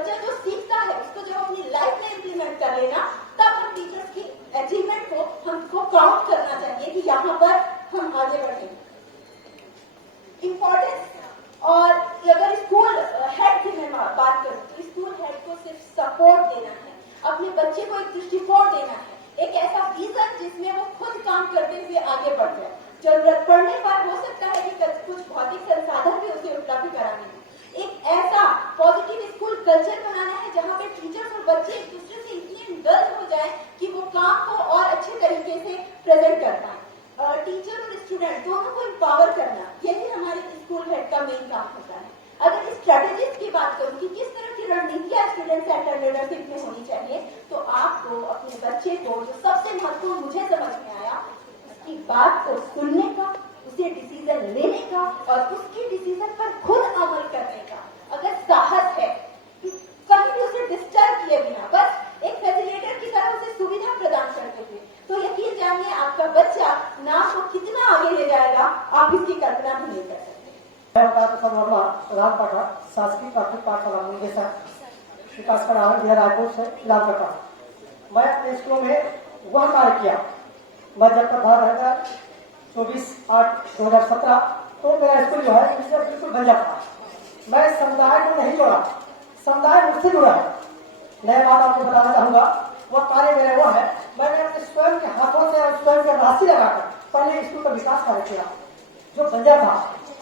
बच्चा जो सीखता है उसको जब अपनी लाइफ में इम्प्लीमेंट कर लेना, तब हम टीचर्स की अचीवमेंट को हमको काउंट करना चाहिए कि यहाँ पर हम आगे बढ़े। इम्पोर्टेंस, और अगर स्कूल हेड की मैं बात करूं तो स्कूल हेड को सिर्फ सपोर्ट देना है, अपने बच्चे को एक दृष्टिकोण देना है, एक ऐसा विजन जिसमें वो खुद काम करते हुए आगे बढ़ जाए। जरूरत पड़ने पर हो सकता है कि कुछ भौतिक संसाधन भी उसे उपलब्ध कराने हैं। एक ऐसा पॉजिटिव स्कूल कल्चर बनाना है जहां पे टीचर्स और बच्चे एक दूसरे से इतने इंडल्ज हो जाए कि वो काम को और अच्छे तरीके से प्रेजेंट कर पाए। टीचर और स्टूडेंट दोनों को एम्पावर करना, यही हमारे स्कूल हेड का मेन काम होता है। अगर स्ट्रेटेजीज की बात करूं कि किस तरह की रणनीतियां स्टूडेंट सेंटर लीडरशिप में होनी चाहिए, तो आपको अपने बच्चे को जो सबसे महत्वपूर्ण मुझे समझ में आया, उसकी बात को सुनने का, उसे डिसीजन लेने का और उसके डिसीजन पर खुद अमल करने का अगर साहस है, कहीं भी उसे डिस्टर्ब किए बिना बस एक फैसिलिटेटर की तरह उसे सुविधा प्रदान करते हुए, तो यकीन जानिए आपका बच्चा नाम को कितना आगे ले जाएगा, आप इसकी कल्पना भी नहीं कर सकते। प्रधान पाठक शासकीय प्राथमिक पाठशाला निदेशक विकास जिला रायपुर से इलाज करता हूँ। मैं अपने स्कूलों में वह कार्य किया। मैं जब प्रधान रहता 24/8/2017, तो मेरा स्कूल जो है बिल्कुल बंजा था। मैं समुदाय को नहीं जोड़ा, समुदाय मुझसे जुड़ा है। नया बात आपको बताना चाहूंगा, वह कार्य मेरे वो है, मैंने अपने स्वयं के हाथों से और स्वयं के राशि लगाकर पहले स्कूल का विकास कार्य किया। जो बंजा था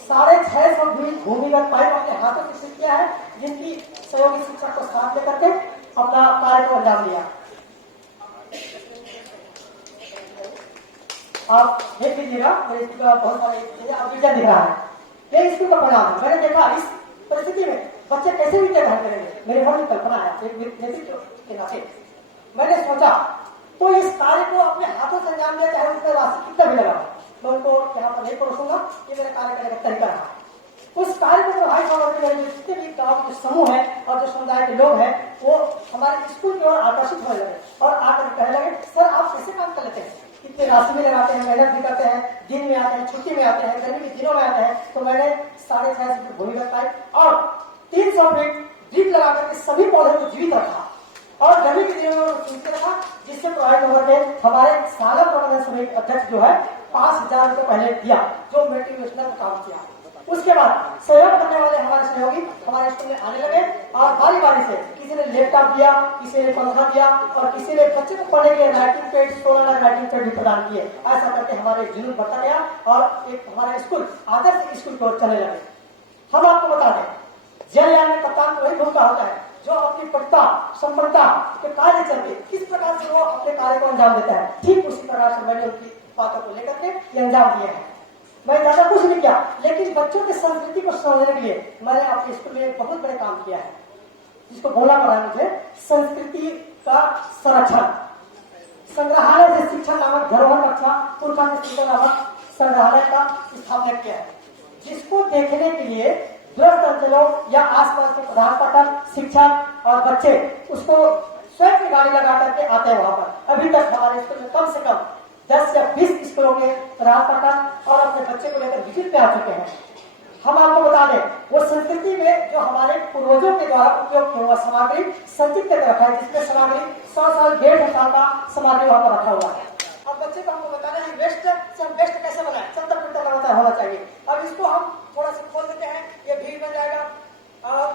650 भूमिगत पाइप अपने हाथों से सिद्ध किया है, जिनकी सहयोगी शिक्षक को साथ लेकर के अपना कार्य को अंजाम दिया। आप देख लीजिएगा, मेरे स्कूल का बहुत सारे विजन दिख रहा है। ये स्कूल का परिणाम है। मैंने देखा इस परिस्थिति में बच्चे कैसे भी देखा करेंगे, मेरे मन में कल्पना आया एक नेतृत्व के नाते। मैंने सोचा तो इस कार्य को अपने हाथों से अंजाम दिया, चाहे उसमें राशि कितना भी लगा। मैं उनको यहाँ पर नहीं परोसूंगा, ये मेरा कार्य करने का तरीका रहा। उस कार्य को प्रभावित होकर मेरे जितने भी गाँव के समूह है और जो समुदाय के लोग हैं, वो हमारे स्कूल की ओर आकर्षित होने लगे और आकर कहने लगे, सर आप कैसे काम कर लेते हैं, इतने राशि में लगाते हैं, मेहनत भी करते हैं, दिन में आते हैं, छुट्टी में आते हैं, गर्मी के दिनों में आते हैं। तो मैंने 650 फीट भूमिगत पाइप और 300 फीट ड्रिप लगाकर के सभी पौधों को जीवित रखा और गर्मी के दिनों में सुनते रखा, जिससे प्रभावित होकर के हमारे साला प्रबंधन समिति अध्यक्ष जो है 5000 रुपये पहले दिया, जो मोटिवेशनल काम किया। उसके बाद सहयोग करने वाले हमारे सहयोगी हमारे स्कूल में आने लगे और बारी बारी से किसी ने लैपटॉप दिया, किसी ने पंखा दिया और किसी ने बच्चे को पढ़ने के लिए राइटिंग पेड, 16 राइटिंग पेड भी प्रदान किए। ऐसा करके हमारे जुनून बढ़ता गया और एक हमारा स्कूल आदर्श स्कूल की ओर चलने लगे। हम आपको बता दें, जलयान में कप्तान को वही भूमिका होता है जो अपनी पटता संपन्नता के कार्य चलते किस प्रकार से वो अपने कार्य को अंजाम देता है, ठीक उसी प्रकार से मैंने उनकी बातों को लेकर के ये अंजाम दिया है। मैं ज्यादा कुछ नहीं किया, लेकिन बच्चों की संस्कृति को समझने के लिए मैंने अपने स्कूल में एक बहुत बड़े काम किया है, जिसको बोलना पड़ा है मुझे, संस्कृति का संरक्षण। संग्रहालय से शिक्षा नामक धरोहर कक्षा पुरखा नामक संग्रहालय का स्थापना किया है, जिसको देखने के लिए दूरस्थ अंचलों या आसपास के प्रधान पाठक, शिक्षक और बच्चे उसको स्वयं की गाड़ी लगा करके आते हैं वहां पर। अभी तक हमारे स्कूल में कम से कम 10 या 20 स्कूलों के प्रधान पाठक और अपने बच्चे को लेकर विजिट पे आ चुके हैं। हम आपको बता दें, वो संस्कृति में जो हमारे पूर्वजों के द्वारा उपयोग किया हुआ सामग्री संचित करके रखा है, जिसमें सामग्री 100 साल 150 साल का सामग्री वहां पर रखा हुआ है। अब बच्चे को हमको बताना है वेस्ट से हम बेस्ट कैसे बनाए, 70 क्विंटल लगातार होना चाहिए। अब इसको हम थोड़ा सा खोल देते हैं, ये भीड़ बन जाएगा और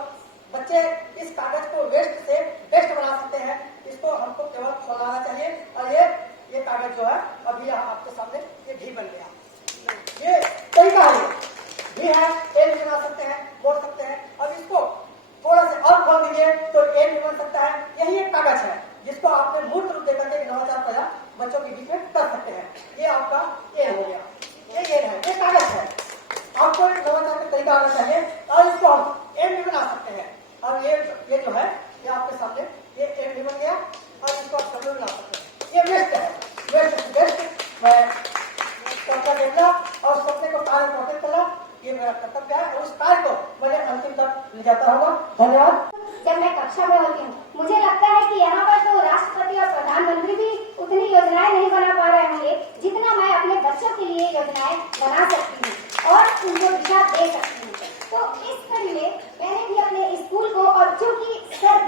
बच्चे इस कागज को वेस्ट से बेस्ट बना सकते हैं। इसको हमको केवल खोलना चाहिए और ये कागज जो है अभी यहाँ आपके सामने ये भी बन गया। ये तरीका है, भी है, ए भी बना सकते हैं, बोल सकते हैं। अब इसको थोड़ा सा और खोल दीजिए तो ए भी बन सकता है। यही एक कागज है जिसको आपने मूर्त रूप देकर के नवाचार पैदा बच्चों के बीच में कर सकते हैं। ये आपका ए हो गया, ये है, ये कागज है। आपको नवाचार का तरीका आना चाहिए और इसको हम एम भी बना सकते हैं। और ये जो है ये आपके सामने ये एम भी बन गया और इसको आप डब्ल्यू बना सकते हैं। ये वेस्ट है, वेस्ट मैं चर्चा देखना और सपने को कार्य प्रोटेक्ट करना, ये मेरा कर्तव्य है और उस कार्य को मैंने अंतिम तक ले जाता रहूंगा। धन्यवाद। जब मैं कक्षा में होती हूँ, मुझे लगता है कि यहाँ पर तो राष्ट्रपति और प्रधानमंत्री भी उतनी योजनाएं नहीं बना पा रहे होंगे जितना मैं अपने बच्चों के लिए योजनाएं बना सकती हूँ और उनको दिशा दे सकती हूँ। तो इस कड़ी में मैंने भी अपने स्कूल को, और चूंकि सर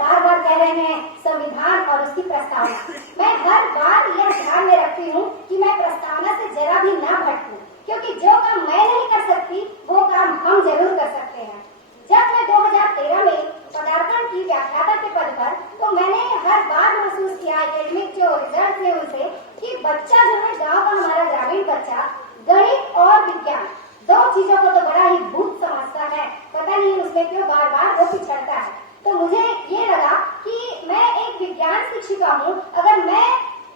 प्रस्तावना। मैं हर बार यह ध्यान में रखती हूँ कि मैं प्रस्तावना से जरा भी ना भटकूं, क्योंकि जो काम मैं नहीं कर सकती वो काम हम जरूर कर सकते हैं। जब मैं 2013 में पदार्पण की व्याख्याता के पद पर, तो मैंने हर बार महसूस किया एकेडमिक जो रिजल्ट थे उनसे कि बच्चा जो है, गाँव का हमारा ग्रामीण बच्चा गणित और विज्ञान दो चीजों को तो बड़ा ही भूत समझता है, पता नहीं उसमें क्यों बार बार वो पिछड़ता है। तो मुझे ये लगा कि मैं एक विज्ञान शिक्षिका हूँ, अगर मैं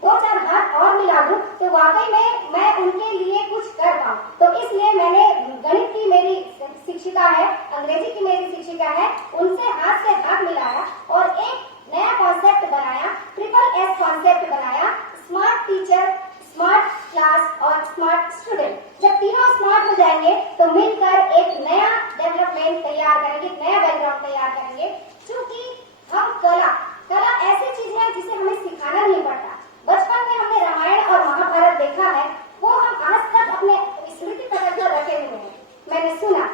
2-4 हाथ और मिला दूं तो वाकई में मैं उनके लिए कुछ कर पाऊँ। तो इसलिए मैंने गणित की मेरी शिक्षिका है, अंग्रेजी की मेरी शिक्षिका है, उनसे हाथ से हाथ मिलाया और एक नया कॉन्सेप्ट बनाया, SSS कॉन्सेप्ट बनाया, स्मार्ट टीचर, स्मार्ट क्लास और स्मार्ट स्टूडेंट। जब तीनों स्मार्ट हो जाएंगे तो मिलकर एक नया डेवलपमेंट तैयार करेंगे, एक नया बैकग्राउंड तैयार करेंगे। क्योंकि हम कला ऐसी चीज है जिसे हमें सिखाना नहीं पड़ता। बचपन में हमने रामायण और महाभारत देखा है, वो हम आज तक अपने स्मृति पटल पर रखे हुए हैं। मैंने सुना,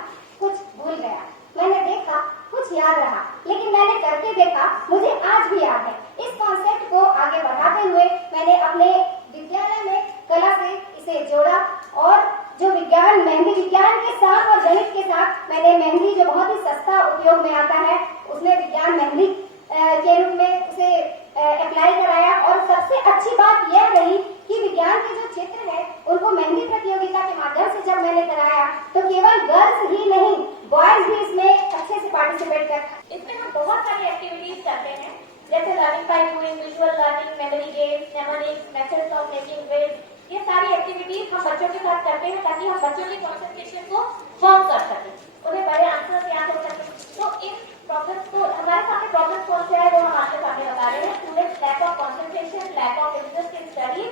कुछ भूल गया, मैंने देखा, कुछ याद रहा, लेकिन मैंने करके देखा, मुझे आज भी याद है। इस कॉन्सेप्ट को आगे बढ़ाते हुए मैंने अपने विद्यालय में कला से इसे जोड़ा और जो विज्ञान, मेहंदी विज्ञान के साथ और गणित के साथ मैंने मेहंदी जो बहुत ही सस्ता उपयोग में आता है, उसमें विज्ञान मेहंदी के रूप में उसे अप्लाई कराया। और सबसे अच्छी बात यह रही कि विज्ञान के जो चित्र है उनको मेहंदी प्रतियोगिता के माध्यम से जब मैंने कराया तो केवल गर्ल्स ही नहीं, बॉयज भी इसमें अच्छे से पार्टिसिपेट कर। इसमें हम बहुत सारी एक्टिविटीज करते हैं, जैसे learning by doing, visual learning, memory games, mnemonics, methods of making grades. ये सारी एक्टिविटीज हम बच्चों के साथ करते हैं ताकि हम बच्चों की कंसंट्रेशन को फॉर्म कर सकें, उन्हें बड़े आंसर याद हो सके। तो इन प्रॉब्लम्स को, हमारे सामने प्रॉब्लम कौन से है वो हम आपके सामने बता रहे हैं। Students lack of concentration, lack of interest in study,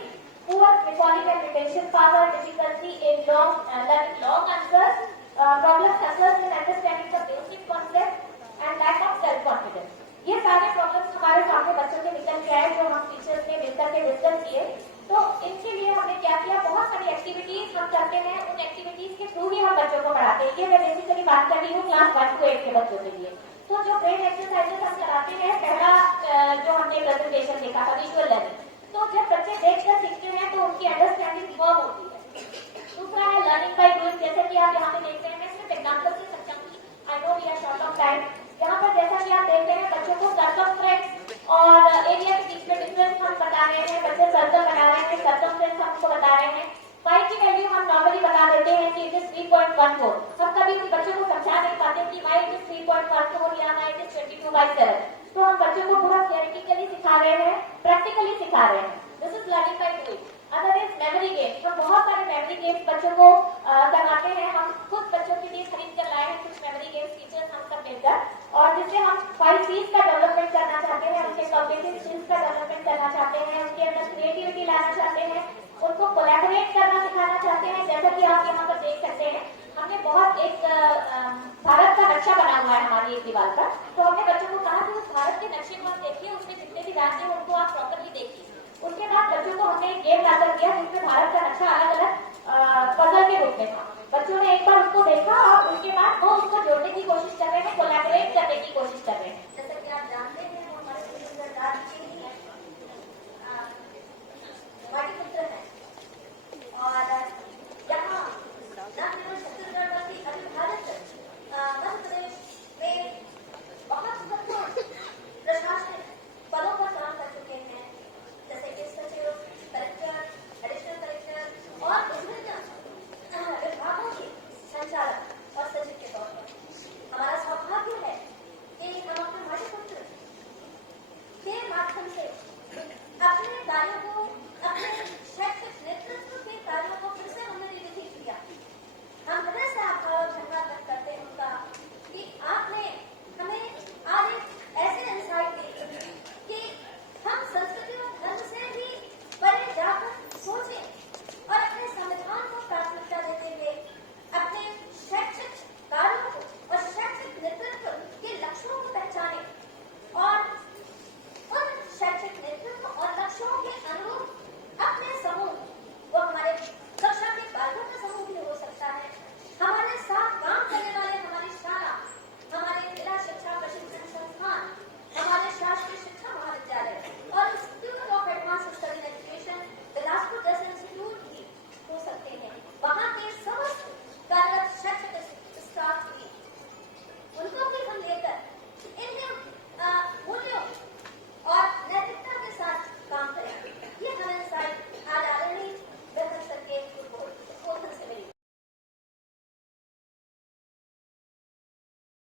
poor recalling and retention power, difficulty in learning long answers, problems in understanding the basic concept and lack of self confidence. ये सारे प्रॉब्लम्स हमारे सामने बच्चों के निकल के आए, जो हम टीचर्स ने मिलकर के डिस्कस किए। तो इनके लिए हमने क्या किया, बहुत सारी एक्टिविटीज हम करते हैं, उन एक्टिविटीज के थ्रू ही हम बच्चों को पढ़ाते हैं। ये मैं बेसिकली बात कर रही हूँ क्लास 1 to 8 के बच्चों के लिए। तो जो ब्रेन एक्सरसाइजेस हम कराते हैं, पहला जो हमने प्रेजेंटेशन देखा था विजुअल लर्निंग, तो जब बच्चे देखकर सीखते हैं तो उनकी अंडरस्टैंडिंग फर्म होती है। दूसरा है लर्निंग बाय डूइंग, जैसे कि आप यहाँ पे देख रहे हैं, मैं सिर्फ एग्जाम्पल से समझाऊंगी, I know we are short of time. यहाँ पर जैसा कि आप देख रहे हैं, बच्चों को सर्कमफ्रेंस और एरिया के बीच में डिफरेंस हम बता रहे हैं, बच्चे सर्कल बना रहे हैं, सर्कमफ्रेंस हमको बता रहे हैं। y की वैल्यू हम नॉर्मली बता देते हैं कि इट इज 3.14। हम कभी भी बच्चों को समझा नहीं पाते कि y इज 3.14 या y इज 22/7। तो हम बच्चों को पूरा थियोरेटिकली सिखा रहे हैं, प्रैक्टिकली सिखा रहे हैं। This is learning by doing. Other is memory games, हम बहुत सारे मेमोरी गेम्स बच्चों को करवाते हैं। हम खुद बच्चों के लिए खरीद कर लाए हैं कुछ मेमोरी गेम्स, टीचर्स हम सब मिलकर, और जिससे हम 5 C's का डेवलपमेंट करना चाहते हैं, उनके कॉग्निटिव स्किल्स का डेवलपमेंट करना चाहते हैं, उनके अंदर क्रिएटिविटी लाना चाहते हैं, उनको कोलैबोरेट करना सिखाना चाहते हैं। जैसा कि आप यहाँ पर देख सकते हैं, हमने बहुत एक भारत का नक्शा बना हुआ है हमारी एक दीवार पर। तो हमने बच्चों को कहा कि उस भारत के नक्शे को आप देखिए, उसमें जितने भी राज्य हैं उनको आप प्रॉपरली देखिए। उसके बाद बच्चों को हमने एक गेम लाकर दिया जिसमें भारत का नक्शा अलग अलग पजल के रूप में था। बच्चों ने एक बार उसको देखा और उसके बाद वो उसको जोड़ने की कोशिश कर रहे हैं, कोलैबोरेट करने की कोशिश कर रहे हैं।